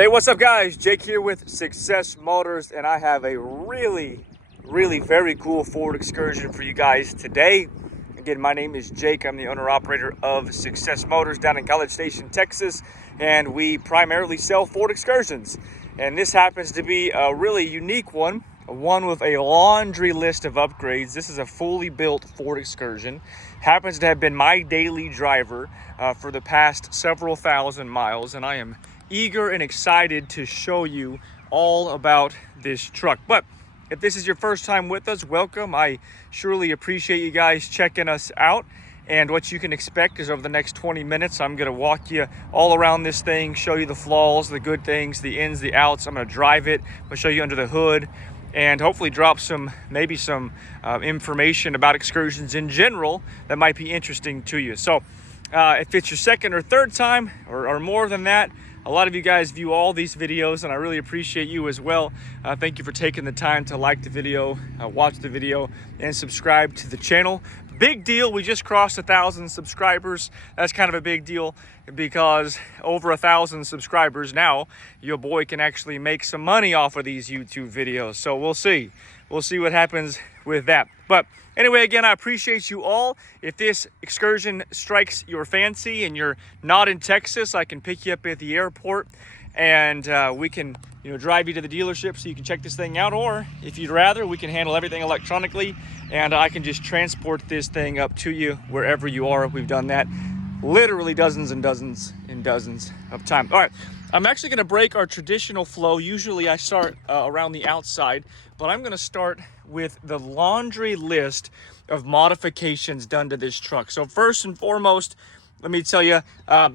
Hey, what's up guys? Jake here with Success Motors, and I have a really very cool Ford Excursion for you guys today. Again, my name is Jake. I'm the owner-operator of Success Motors down in College Station, Texas, and we primarily sell Ford Excursions. And this happens to be a really unique one with a laundry list of upgrades. This is a fully built Ford Excursion. Happens to have been my daily driver for the past several thousand miles, and I am eager and excited to show you all about this truck. But if this is your first time with us, welcome. I surely appreciate you guys checking us out. And what you can expect is over the next 20 minutes, I'm gonna walk you all around this thing, show you the flaws, the good things, the ins, the outs. I'm gonna drive it, I'm gonna show you under the hood, and hopefully drop maybe some information about Excursions in general that might be interesting to you. So if it's your second or third time or more than that, a lot of you guys view all these videos, and I really appreciate you as well. Thank you for taking the time to like the video, watch the video, and subscribe to the channel. Big deal, we just crossed 1,000 subscribers. That's kind of a big deal because over 1,000 subscribers now, your boy can actually make some money off of these YouTube videos. So we'll see. We'll see what happens with that. But anyway, again, I appreciate you all. If this Excursion strikes your fancy and you're not in Texas, I can pick you up at the airport and we can drive you to the dealership so you can check this thing out. Or if you'd rather, we can handle everything electronically and I can just transport this thing up to you wherever you are. We've done that literally dozens and dozens and dozens of times. All right, I'm actually going to break our traditional flow. Usually I start around the outside, but I'm going to start with the laundry list of modifications done to this truck. So first and foremost, let me tell you,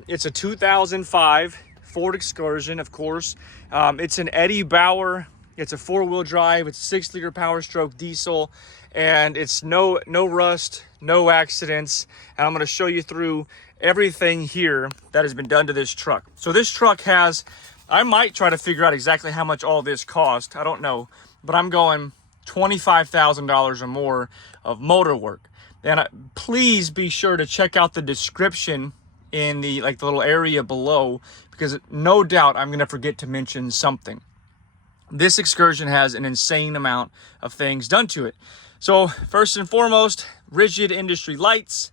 it's a 2005 Ford Excursion, of course. It's an Eddie Bauer. It's a 4-wheel drive. It's a 6-liter Powerstroke diesel, and it's no rust, no accidents. And I'm going to show you through everything here that has been done to this truck. So this truck has, I might try to figure out exactly how much all this cost. I don't know, but I'm going $25,000 or more of motor work. And please be sure to check out the description in the little area below, because no doubt I'm going to forget to mention something. This Excursion has an insane amount of things done to it. So first and foremost, rigid industry lights,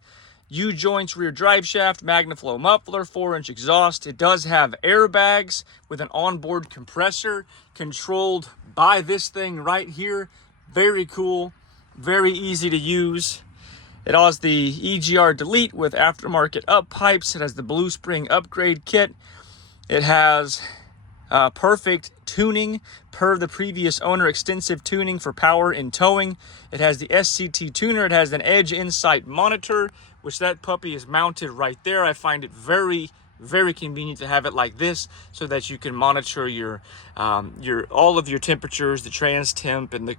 U-joints rear drive shaft, MagnaFlow muffler, 4-inch exhaust. It does have airbags with an onboard compressor controlled by this thing right here. Very cool, very easy to use. It has the EGR delete with aftermarket up pipes. It has the Blue Spring upgrade kit. It has perfect tuning per the previous owner, extensive tuning for power and towing. It has the SCT tuner. It has an Edge Insight monitor, which that puppy is mounted right there. I find it very convenient to have it like this so that you can monitor your all of your temperatures, the trans temp and the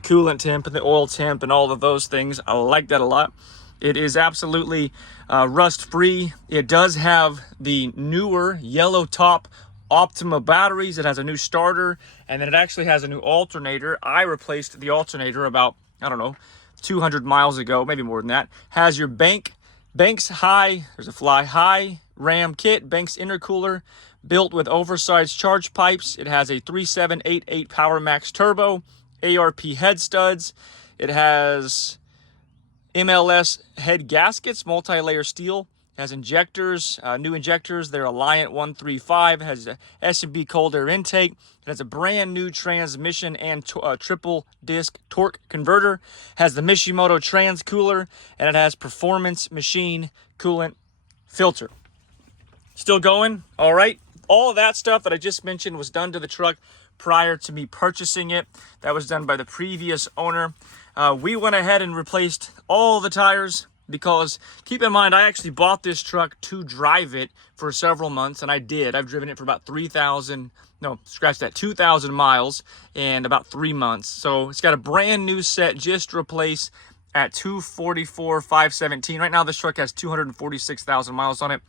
coolant temp and the oil temp and all of those things. I like that a lot. It is absolutely rust free. It does have the newer yellow top Optima batteries. It has a new starter, and then it actually has a new alternator. I replaced the alternator about, I don't know, 200 miles ago, maybe more than that. Has your Banks high, there's a fly, high ram kit, Banks intercooler, built with oversized charge pipes. It has a 3788 Power Max turbo, ARP head studs. It has MLS head gaskets, multi-layer steel. It has injectors, new injectors. They're Aliant 135. It has a S&B cold air intake. It has a brand new transmission and triple disc torque converter. It has the Mishimoto trans cooler, and it has performance machine coolant filter. Still going? All right. All of that stuff that I just mentioned was done to the truck prior to me purchasing it. That was done by the previous owner. We went ahead and replaced all the tires, because keep in mind, I actually bought this truck to drive it for several months, and I did. I've driven it for about 2,000 miles in about 3 months. So it's got a brand new set just replaced at 244,517. Right now this truck has 246,000 miles on it.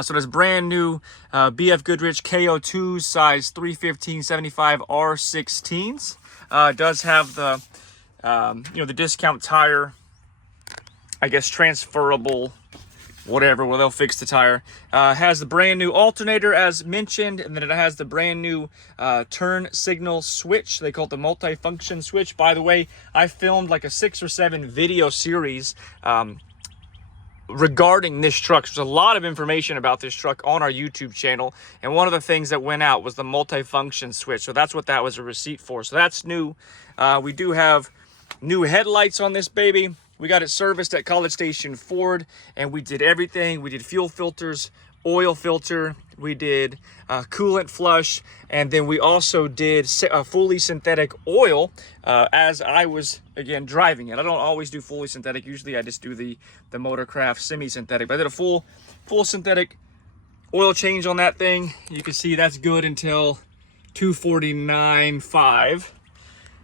So there's brand new BFG K02 size 315/75 R16s. It does have the the discount tire, I guess, transferable whatever, well, they'll fix the tire. Has the brand new alternator as mentioned, and then it has the brand new turn signal switch. They call it the multi-function switch. By the way, I filmed like a 6 or 7 video series regarding this truck. There's a lot of information about this truck on our YouTube channel, and one of the things that went out was the multi-function switch. So that's what that was a receipt for. So that's new. We do have new headlights on this baby. We got it serviced at College Station Ford, and we did everything. We did fuel filters, oil filter, we did coolant flush, and then we also did fully synthetic oil as I was, again, driving it. I don't always do fully synthetic. Usually I just do the Motorcraft semi-synthetic, but I did a full synthetic oil change on that thing. You can see that's good until 249.5.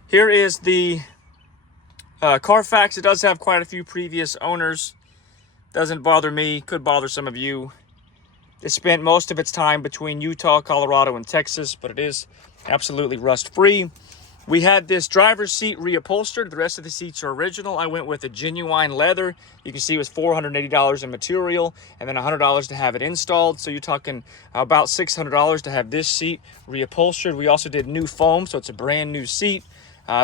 Here is the Carfax. It does have quite a few previous owners. Doesn't bother me, could bother some of you. It spent most of its time between Utah, Colorado, and Texas, but it is absolutely rust-free. We had this driver's seat reupholstered. The rest of the seats are original. I went with a genuine leather. You can see it was $480 in material and then $100 to have it installed. So you're talking about $600 to have this seat reupholstered. We also did new foam, so it's a brand new seat.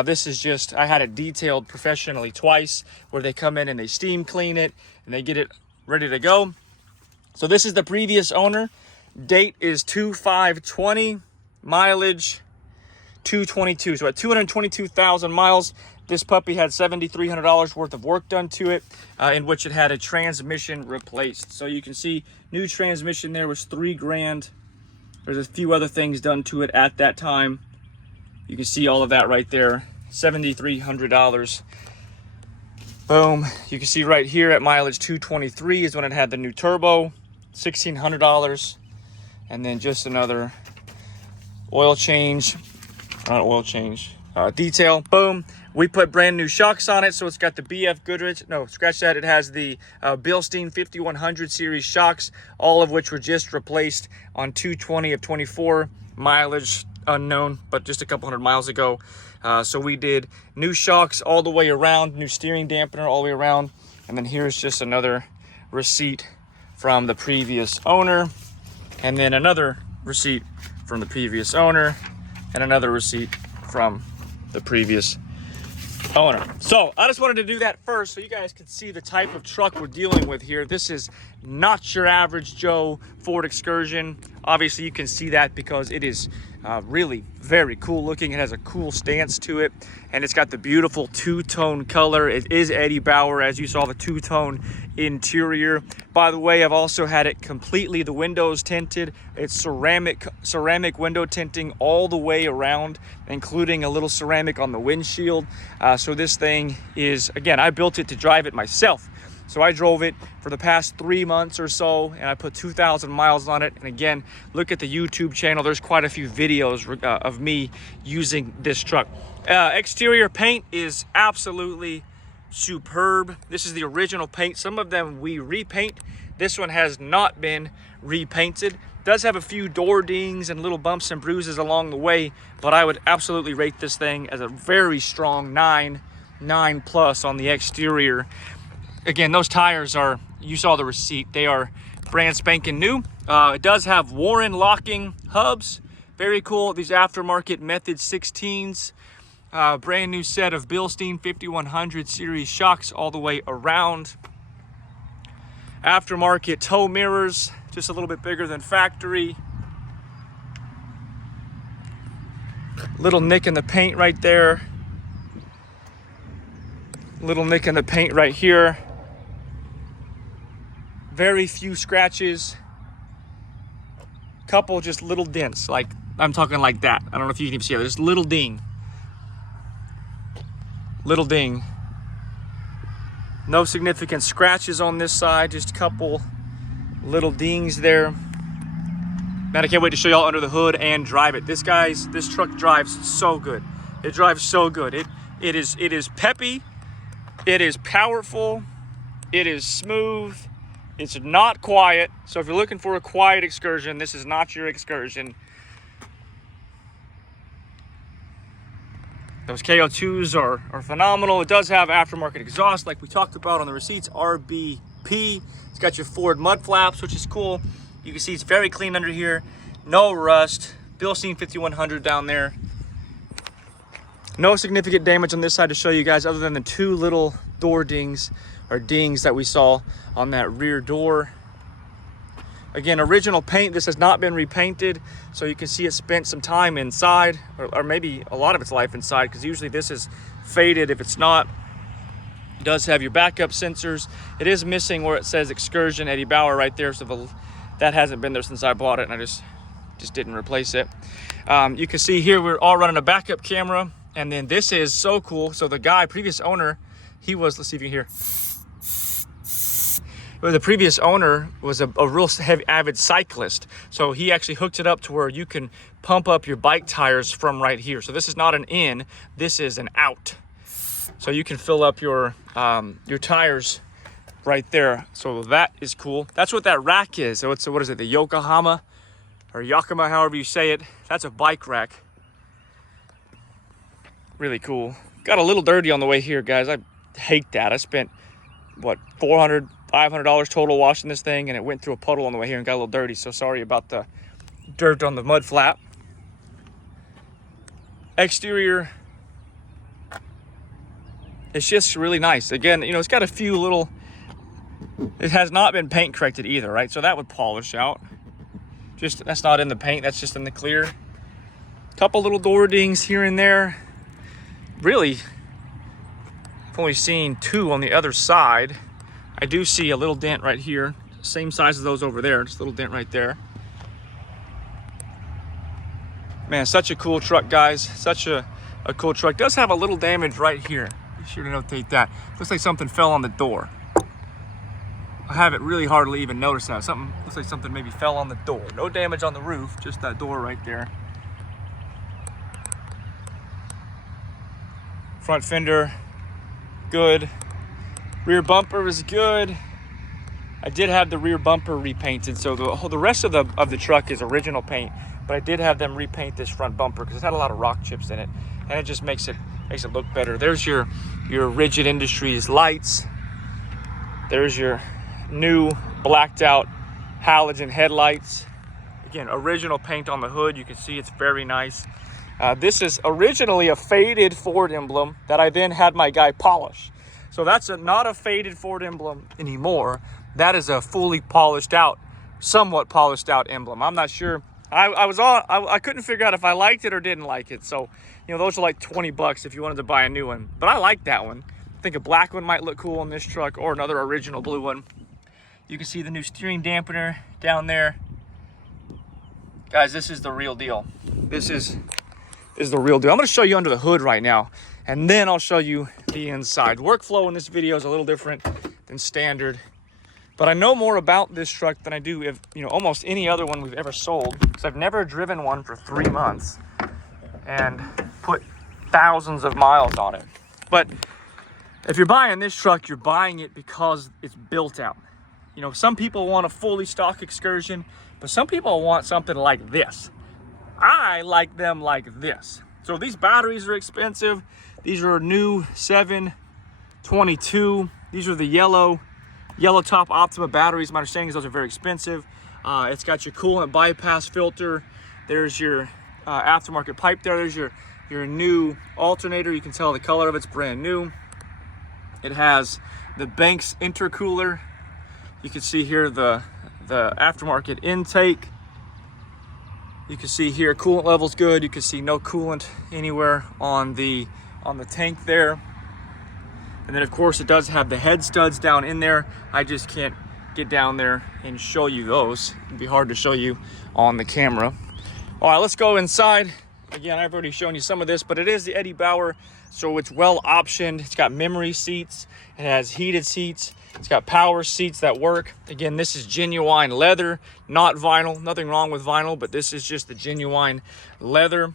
This is just, I had it detailed professionally twice, where they come in and they steam clean it and they get it ready to go. So this is the previous owner. Date is 2/5/20, mileage 222. So at 222,000 miles, this puppy had $7,300 worth of work done to it, in which it had a transmission replaced. So you can see new transmission there was $3,000. There's a few other things done to it at that time. You can see all of that right there, $7,300. Boom. You can see right here at mileage 223 is when it had the new turbo, $1,600. And then just another oil change, not oil change, detail. Boom. We put brand new shocks on it, so it's got the BF Goodrich, no, scratch that. It has the Bilstein 5100 series shocks, all of which were just replaced on 220 of 24, mileage unknown, but just a couple hundred miles ago. So we did new shocks all the way around, new steering dampener all the way around, and then here's just another receipt from the previous owner, and then another receipt from the previous owner, and another receipt from the previous owner. So I just wanted to do that first so you guys can see the type of truck we're dealing with here. This is not your average Joe Ford Excursion. Obviously you can see that because it is really very cool looking. It has a cool stance to it, and it's got the beautiful two-tone color. It is Eddie Bauer, as you saw, the two-tone interior. By the way, I've also had it completely the windows tinted. It's ceramic window tinting all the way around, including a little ceramic on the windshield. So this thing is, again, I built it to drive it myself. So I drove it for the past 3 months or so, and I put 2,000 miles on it. And again, look at the YouTube channel. There's quite a few videos of me using this truck. Exterior paint is absolutely superb. This is the original paint. Some of them we repaint. This one has not been repainted. Does have a few door dings and little bumps and bruises along the way, but I would absolutely rate this thing as a very strong 9 plus on the exterior. Again, those tires are, you saw the receipt, they are brand spanking new. It does have Warren locking hubs. Very cool. These aftermarket Method 16s. Brand new set of Bilstein 5100 series shocks all the way around. Aftermarket tow mirrors, just a little bit bigger than factory. Little nick in the paint right there. Little nick in the paint right here. Very few scratches. Couple just little dents, like I'm talking like that. I don't know if you can even see it. There's little ding. Little ding. No significant scratches on this side, just a couple little dings there. Man, I can't wait to show y'all under the hood and drive it. This truck drives so good. It drives so good. It is peppy. It is powerful. It is smooth. It's not quiet. So if you're looking for a quiet Excursion, this is not your Excursion. Those K02s are phenomenal. It does have aftermarket exhaust like we talked about on the receipts, RB P. It's got your Ford mud flaps, which is cool. You can see it's very clean under here. No rust. Bilstein 5100 down there. No significant damage on this side to show you guys other than the 2 little door dings or dings that we saw on that rear door. Again, original paint. This has not been repainted, so you can see it spent some time inside, or maybe a lot of its life inside, because usually this is faded if it's not. It does have your backup sensors. It is missing where it says Excursion Eddie Bauer right there, so that hasn't been there since I bought it, and I just didn't replace it. You can see here we're all running a backup camera, and then this is so cool. So the guy, previous owner, he was, let's see if you can hear. Well, the previous owner was a real heavy, avid cyclist. So he actually hooked it up to where you can pump up your bike tires from right here. So this is not an in, this is an out. So you can fill up your tires right there. So that is cool. That's what that rack is. So what is it, the Yokohama or Yakima, however you say it. That's a bike rack. Really cool. Got a little dirty on the way here, guys. I hate that. I spent, what, $400, $500 total washing this thing, and it went through a puddle on the way here and got a little dirty. So sorry about the dirt on the mud flap. Exterior, it's just really nice. Again, you know, it's got a few little, it has not been paint corrected either, right? So that would polish out. Just, that's not in the paint, that's just in the clear. Couple little door dings here and there. Really, I've only seen 2 on the other side. I do see a little dent right here, same size as those over there, just a little dent right there. Man, such a cool truck, guys. Such a cool truck. Does have a little damage right here. Be sure to notate that. Looks like something fell on the door. I haven't really hardly even noticed that. Looks like something maybe fell on the door. No damage on the roof, just that door right there. Front fender, good. Rear bumper is good. I did have the rear bumper repainted, so the rest of the truck is original paint, but I did have them repaint this front bumper because it had a lot of rock chips in it, and it just makes it look better. There's your Rigid Industries lights. There's your new blacked out halogen headlights. Again, original paint on the hood. You can see it's very nice. This is originally a faded Ford emblem that I then had my guy polish. So that's not a faded Ford emblem anymore. That is a fully polished out, somewhat polished out emblem. I'm not sure. I couldn't figure out if I liked it or didn't like it. So, you know, those are like 20 bucks if you wanted to buy a new one. But I like that one. I think a black one might look cool on this truck, or another original blue one. You can see the new steering dampener down there. Guys, this is the real deal. This is the real deal. I'm going to show you under the hood right now, and then I'll show you the inside. Workflow in this video is a little different than standard, but I know more about this truck than I do if, you know, almost any other one we've ever sold, because I've never driven one for 3 months and put thousands of miles on it. But if you're buying this truck, you're buying it because it's built out. You know, some people want a fully stock Excursion, but some people want something like this. I like them like this. So these batteries are expensive. These are new 722. These are the yellow top Optima batteries. My understanding is those are very expensive. It's got your coolant bypass filter. There's your aftermarket pipe there. There's your new alternator. You can tell the color of it's brand new. It has the Banks intercooler. You can see here the aftermarket intake. You can see here coolant level's good. You can see no coolant anywhere on the tank there. And then of course it does have the head studs down in there. I just can't get down there and show you those. It'd be hard to show you on the camera. All right, let's go inside. Again, I've already shown you some of this, but it is the Eddie Bauer, so it's well optioned. It's got memory seats. It has heated seats. It's got power seats that work. Again, this is genuine leather, not vinyl. Nothing wrong with vinyl, but this is just the genuine leather.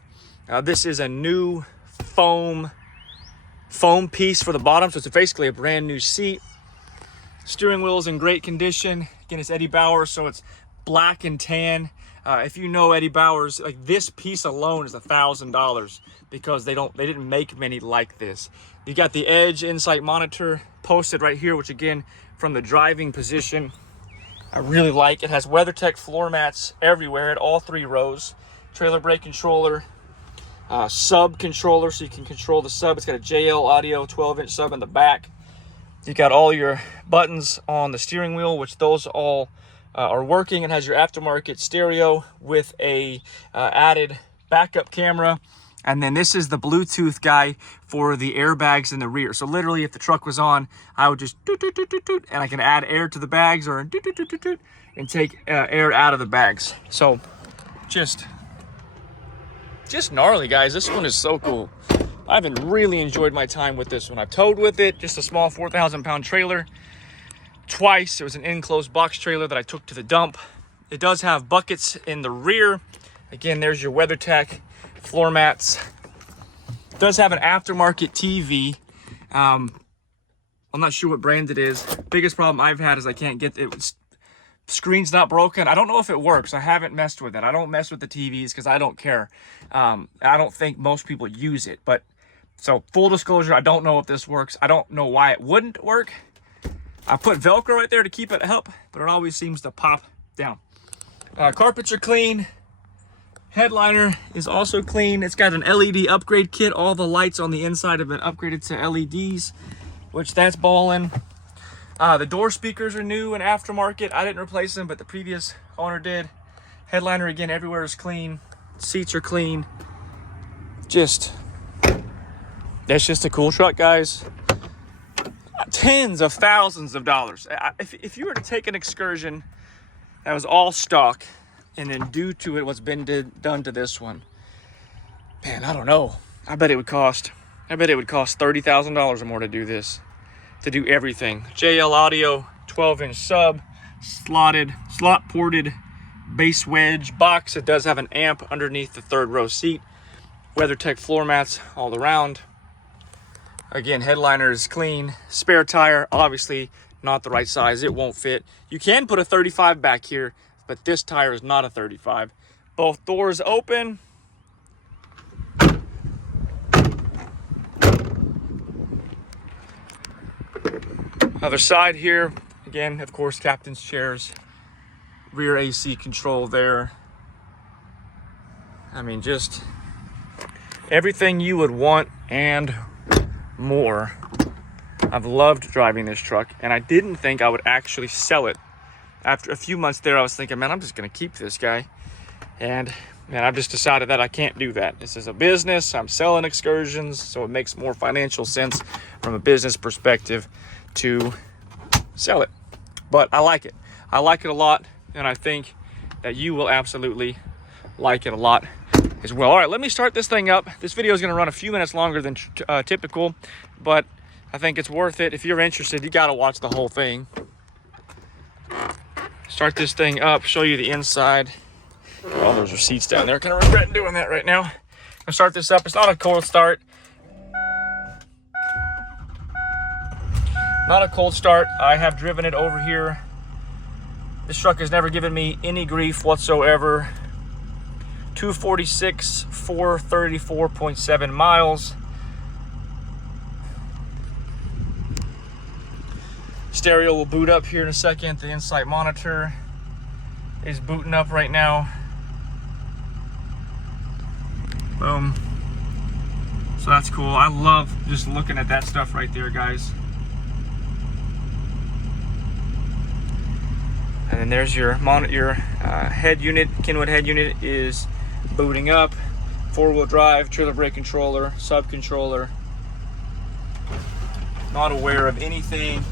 This is a new foam piece for the bottom, so it's basically a brand new seat. Steering wheel is in great condition. Again, it's Eddie Bauer, so it's black and tan. If you know Eddie Bauer's, like this piece alone is $1,000 because they didn't make many like this. You got the Edge Insight monitor posted right here, which again, from the driving position, I really like. It has WeatherTech floor mats everywhere at all 3 rows. Trailer brake controller, sub controller, so you can control the sub. It's got a JL audio 12-inch sub in the back. You got all your buttons on the steering wheel, which those all are working. It has your aftermarket stereo with a added backup camera. And then this is the Bluetooth guy for the airbags in the rear. So literally, if the truck was on, I would just doot, doot, doot, doot, doot, and I can add air to the bags, or doot, doot, doot, doot, doot, and take air out of the bags. So just gnarly, guys. This one is so cool. I've really enjoyed my time with this one. I've towed with it, just a small 4,000-pound trailer. Twice, it was an enclosed box trailer that I took to the dump. It does have buckets in the rear. Again, there's your WeatherTech floor mats. It does have an aftermarket TV. I'm not sure what brand it is. Biggest problem I've had is I can't get it. Screen's not broken. I don't know if it works. I haven't messed with it. I don't mess with the TVs because I don't care. I don't think most people use it. But so full disclosure, I don't know if this works. I don't know why it wouldn't work. I put Velcro right there to keep it up, but it always seems to pop down. Carpets are clean. Headliner is also clean. It's got an LED upgrade kit. All the lights on the inside have been upgraded to LEDs, which that's ballin'. The door speakers are new and aftermarket. I didn't replace them, but the previous owner did. Headliner, again, everywhere is clean. Seats are clean. That's just a cool truck, guys. Tens of thousands of dollars. If you were to take an Excursion that was all stock, and then due to it what's been done to this one, man, I don't know. I bet it would cost $30,000 or more to do this, to do everything. JL audio, 12-inch sub, slot ported base wedge box. It does have an amp underneath the 3rd row seat. WeatherTech floor mats all around. Again, headliner is clean. Spare tire, obviously not the right size. It won't fit. You can put a 35 back here, but this tire is not a 35. Both doors open. Other side here, again, of course, captain's chairs. Rear AC control there. I mean, just everything you would want and more. I've loved driving this truck, and I didn't think I would actually sell it. After a few months there, I was thinking, man, I'm just gonna keep this guy. And man, I've just decided that I can't do that. This is a business. I'm selling Excursions, so it makes more financial sense from a business perspective to sell it. But I like it. I like it a lot, and I think that you will absolutely like it a lot as well. All right, let me start this thing up. This video is going to run a few minutes longer than typical, but I think it's worth it. If you're interested, you got to watch the whole thing. Start this thing up, show you the inside. Oh, those are seats down there. Kind of regretting doing that right now. I'll start this up. It's not a cold start. Not a cold start. I have driven it over here. This truck has never given me any grief whatsoever. 246, 434.7 miles. Stereo will boot up here in a second. The Insight monitor is booting up right now. Boom. So that's cool. I love just looking at that stuff right there, guys. And then there's your head unit. Kenwood head unit is booting up. 4-wheel drive, trailer brake controller, sub controller. Not aware of anything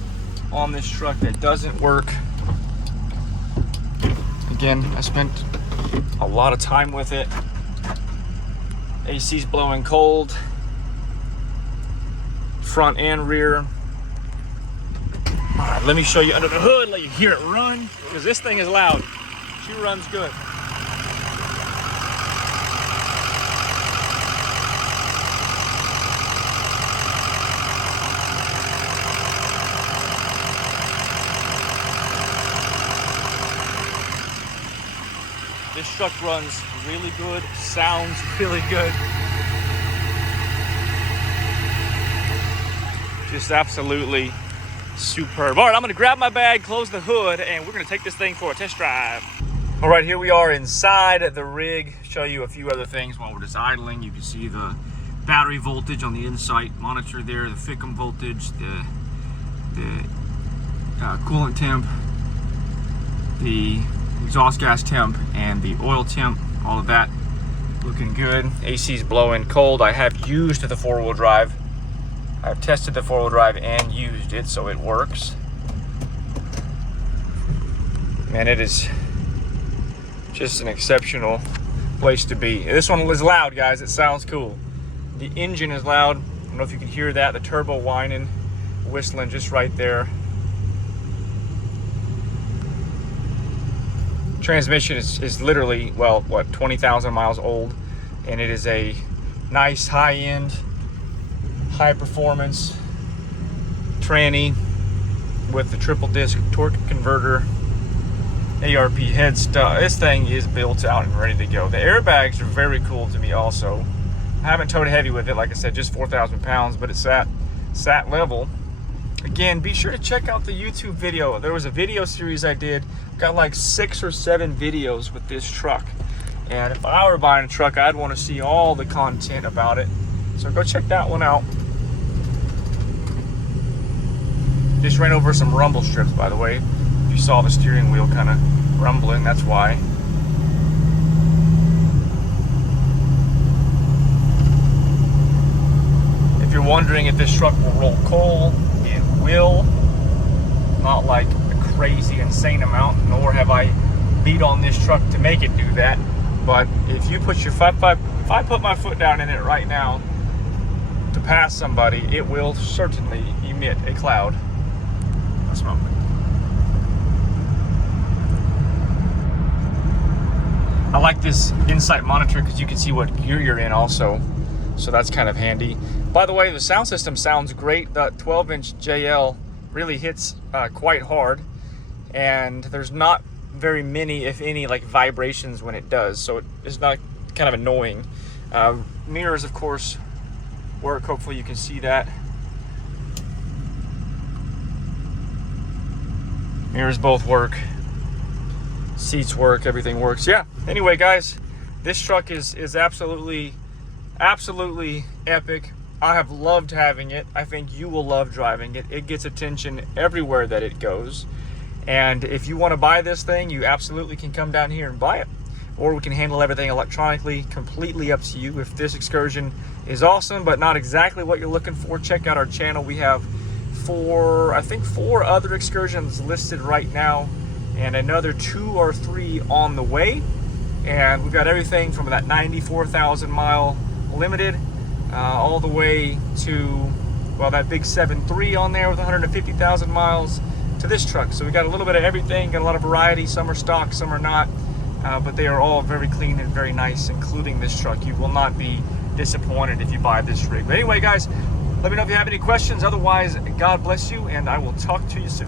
on this truck that doesn't work. Again, I spent a lot of time with it. AC's blowing cold, front and rear. All right, let me show you under the hood, let you hear it run, because this thing is loud. She runs good. This truck runs really good, sounds really good. Just absolutely Superb. All right, I'm gonna grab my bag, close the hood, and we're gonna take this thing for a test drive. All right, here we are inside the rig. Show you a few other things while we're just idling. You can see the battery voltage on the insight monitor there, the FICM voltage, the coolant temp, the exhaust gas temp, and the oil temp. All of that looking good. AC's blowing cold. I have used the four-wheel drive. I've tested the four-wheel drive and used it, so it works. Man, it is just an exceptional place to be. This one was loud, guys. It sounds cool. The engine is loud. I don't know if you can hear that. The turbo whining, whistling just right there. Transmission is literally, well, what, 20,000 miles old, and it is a nice high-end, high-performance tranny with the triple disc torque converter, ARP head stud. This thing is built out and ready to go. The airbags are very cool to me also. I haven't towed heavy with it, like I said, just 4,000 pounds, but it's at level. Again, be sure to check out the YouTube video. There was a video series I did. Got like 6 or 7 videos with this truck. And if I were buying a truck, I'd want to see all the content about it. So go check that one out. Just ran over some rumble strips, by the way. You saw the steering wheel kind of rumbling, that's why. If you're wondering if this truck will roll coal, it will. Not like a crazy, insane amount, nor have I beat on this truck to make it do that. But if you put your, if I put my foot down in it right now to pass somebody, it will certainly emit a cloud of smoke. I like this insight monitor because you can see what gear you're in also, so that's kind of handy. By the way, the sound system sounds great. The 12-inch JL really hits quite hard, and there's not very many, if any, like vibrations when it does, so it's not kind of annoying. Mirrors, of course, work. Hopefully you can see that. Mirrors both work. Seats work, everything works. Yeah, anyway, guys, this truck is absolutely epic. I have loved having it. I think you will love driving it. It gets attention everywhere that it goes. And if you want to buy this thing, you absolutely can come down here and buy it. Or we can handle everything electronically, completely up to you. If this Excursion is awesome, but not exactly what you're looking for, check out our channel. We have I think four other Excursions listed right now, and another 2 or 3 on the way. And we've got everything from that 94,000 mile limited all the way to, well, that big 7.3 on there with 150,000 miles to this truck. So we got a little bit of everything, got a lot of variety. Some are stock, some are not, but they are all very clean and very nice, including this truck. You will not be disappointed if you buy this rig. But anyway, guys, let me know if you have any questions. Otherwise, God bless you, and I will talk to you soon.